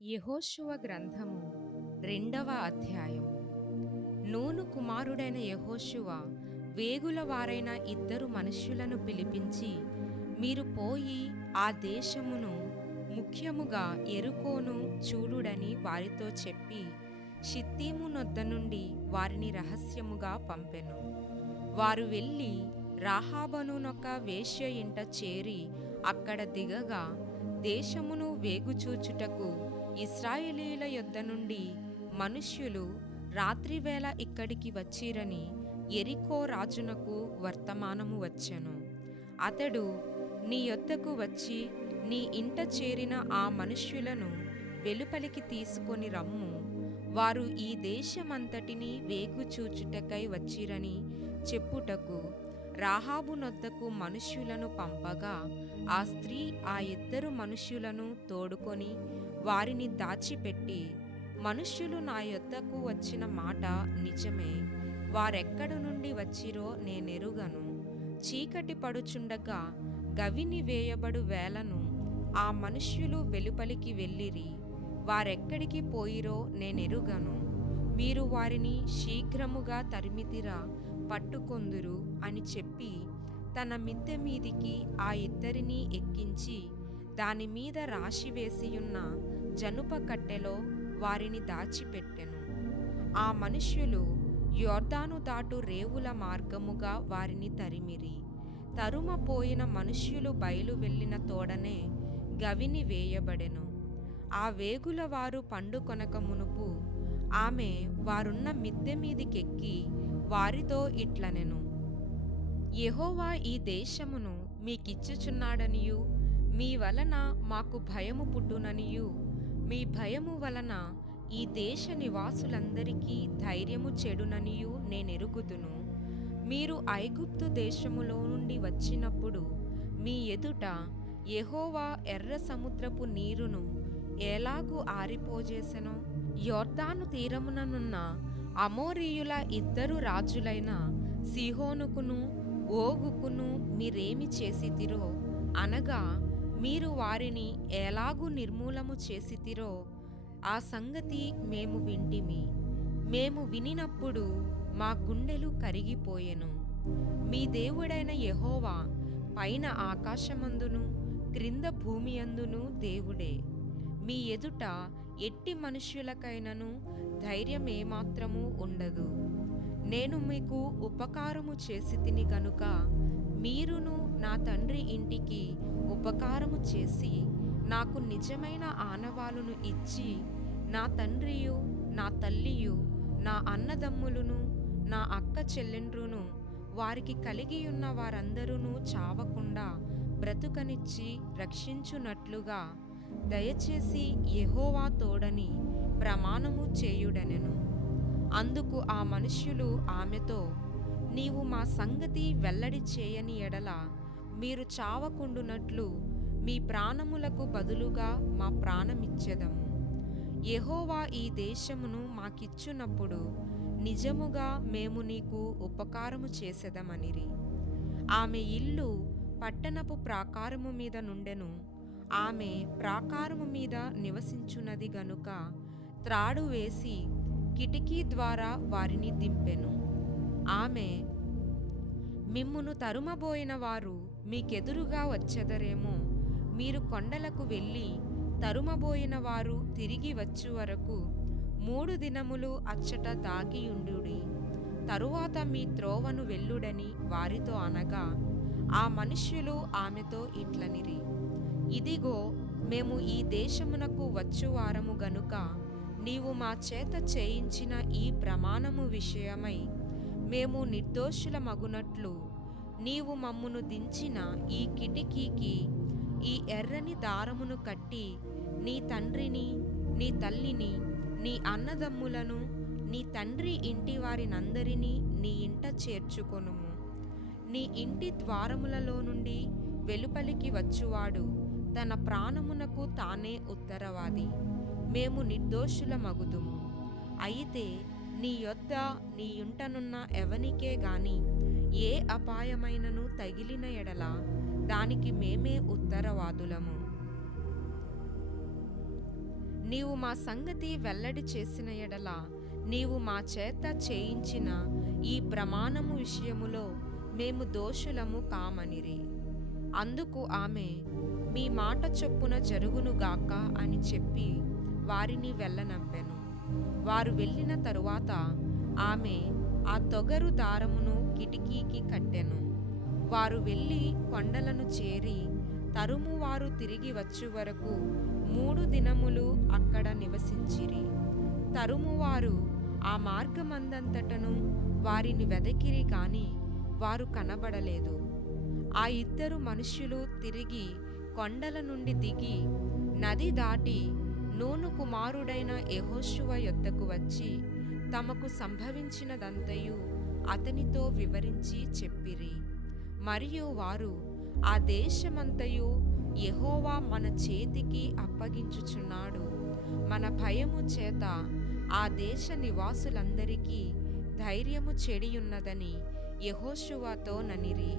యెహోషువ గ్రంథము 2వ అధ్యాయము. నూను కుమారుడైన యెహోషువ వేగుల వారైన ఇద్దరు మనుష్యులను పిలిపించి, మీరు పోయి ఆ దేశమును ముఖ్యముగా యెరికోను చూడుడని వారితో చెప్పి, షిత్తీము నొద్ద నుండి వారిని రహస్యముగా పంపెను. వారు వెళ్ళి రాహాబనునొక వేశ్య ఇంట చేరి అక్కడ దిగగా, దేశమును వేగుచూచుటకు ఇశ్రాయేలీయుల యొద్ద నుండి మనుష్యులు రాత్రివేళ ఇక్కడికి వచ్చిరని యెరికో రాజునకు వర్తమానము వచ్చెను. అతడు, నీ యొద్దకు వచ్చి నీ ఇంట చేరిన ఆ మనుష్యులను వెలుపలికి తీసుకొని రమ్ము, వారు ఈ దేశమంతటిని వేగుచూచుటకై వచ్చిరని చెప్పుటకు రాహాబు నొద్దకు మనుష్యులను పంపగా, ఆ స్త్రీ ఆ ఇద్దరు మనుష్యులను తోడుకొని వారిని దాచిపెట్టి, మనుష్యులు నా యొద్దకు వచ్చిన మాట నిజమే, వారెక్కడ నుండి వచ్చిరో నేనెరుగను. చీకటి పడుచుండగా గవిని వేయబడు వేళను ఆ మనుష్యులు వెలుపలికి వెళ్ళిరి, వారెక్కడికి పోయిరో నేనెరుగను. మీరు వారిని శీఘ్రముగా తరిమితిరా, పట్టుకొందురు అని చెప్పి తన మిద్దె మీదికి ఆ ఇద్దరినీ ఎక్కించి దానిమీద రాశివేసియున్న జనుప కట్టెలో వారిని దాచిపెట్టెను. ఆ మనుష్యులు యొర్దాను దాటు రేవుల మార్గముగా వారిని తరిమిరి. తరుమపోయిన మనుష్యులు బయలు వెళ్ళిన తోడనే గవిని వేయబడెను. ఆ వేగుల వారు పండుకొనక మునుపు ఆమె వారున్న మిద్దె మీదికెక్కి వారితో ఇట్లనెను, యెహోవా ఈ దేశమును మీకిచ్చుచున్నాడనియు, మీ వలన మాకు భయము పుట్టుననియు, మీ భయము వలన ఈ దేశ నివాసులందరికీ ధైర్యము చెడుననియు నేనెరుగుదును. మీరు ఐగుప్తు దేశములో నుండి వచ్చినప్పుడు మీ ఎదుట యెహోవా ఎర్ర సముద్రపు నీరును ఎలాగు ఆరిపోజేసెనో, యొర్దాను తీరముననున్న అమోరీయుల ఇద్దరు రాజులైన సీహోనుకును ఓగుకును మీరేమి చేసితిరో, అనగా మీరు వారిని ఎలాగు నిర్మూలము చేసితిరో ఆ సంగతి మేము వింటిమి. మేము వినినప్పుడు మా గుండెలు కరిగిపోయెను. మీ దేవుడైన యెహోవా పైన ఆకాశమందును క్రింద భూమియందును దేవుడే. మీ ఎదుట ఎట్టి మనుష్యులకైనను ధైర్యమేమాత్రము ఉండదు. నేను మీకు ఉపకారము చేసితిని గనుక మీరును నా తండ్రి ఇంటికి ఉపకారము చేసి నాకు నిజమైన ఆనవాలును ఇచ్చి, నా తండ్రియు నా తల్లియు నా అన్నదమ్ములును నా అక్క చెల్లెండ్రును వారికి కలిగియున్న వారందరూ చావకుండా బ్రతుకనిచ్చి రక్షించునట్లుగా దయచేసి యెహోవా తోడని ప్రమాణము చేయుడనెను. అందుకు ఆ మనుష్యులు ఆమెతో, నీవు మా సంగతి వెల్లడి చేయని ఎడల మీరు చావకుండునట్లు మీ ప్రాణములకు బదులుగా మా ప్రాణమిచ్చెదము. యెహోవా ఈ దేశమును మాకిచ్చునప్పుడు నిజముగా మేము నీకు ఉపకారము చేసెదమనిరి. ఆమె ఇల్లు పట్టణపు ప్రాకారము మీద నుండెను. ఆమె ప్రాకారము మీద నివసించున్నది గనుక త్రాడు వేసి కిటికీ ద్వారా వారిని దింపెను. ఆమె, మిమ్మును తరుమబోయిన వారు మీకెదురుగా వచ్చెదరేమో, మీరు కొండలకు వెళ్ళి తరుమబోయిన వారు తిరిగి వచ్చు వరకు 3 దినములు అచ్చట దాగియుండుడి, తరువాత మీ త్రోవను వెళ్ళుడని వారితో అనగా, ఆ మనుష్యులు ఆమెతో ఇట్లనిరి, ఇదిగో మేము ఈ దేశమునకు వచ్చువారము గనుక నీవు మా చేత చేయించిన ఈ ప్రమాణము విషయమై మేము నిర్దోషులమగునట్లు నీవు మమ్మును దించిన ఈ కిటికీకి ఈ ఎర్రని దారమును కట్టి నీ తండ్రిని నీ తల్లిని నీ అన్నదమ్ములను నీ తండ్రి ఇంటి వారినందరినీ నీ ఇంట చేర్చుకొనుము. నీ ఇంటి ద్వారములలో నుండి వెలుపలికి వచ్చువాడు తన ప్రాణమునకు తానే ఉత్తరవాది. మేము నిర్దోషులమగుదుము. అయితే నీ యొద్ద నీ ఇంటనున్న ఎవనికే గాని ఏ అపాయమైనను తగిలిన ఎడల దానికి మేమే ఉత్తరవాదులము. నీవు మా సంగతి వెల్లడి చేసిన ఎడల నీవు మా చేత చేయించిన ఈ ప్రమాణము విషయములో మేము దోషులము కామనిరి. అందుకు ఆమె, మీ మాట చొప్పున జరుగునుగాక అని చెప్పి వారిని వెళ్ళనంపెను. వారు వెళ్ళిన తరువాత ఆమె ఆ తొగరు దారమును కిటికీకి కట్టెను. వారు వెళ్ళి కొండలను చేరి తరుమువారు తిరిగి వచ్చు వరకు 3 దినములు అక్కడ నివసించిరి. తరుమువారు ఆ మార్గమందంతటను వారిని వెదకిరి గాని వారు కనబడలేదు. ఆ 2 మనుష్యులు తిరిగి కొండల నుండి దిగి నది దాటి నూను కుమారుడైన యెహోషువ యొద్దకు వచ్చి తమకు సంభవించినదంతయు అతనితో వివరించి చెప్పిరి. మరియు వారు, ఆ దేశమంతయు యెహోవా మన చేతికి అప్పగించుచున్నాడు, మన భయము చేత ఆ దేశ నివాసులందరికీ ధైర్యము చెడియున్నదని యెహోషువతో ననిరి.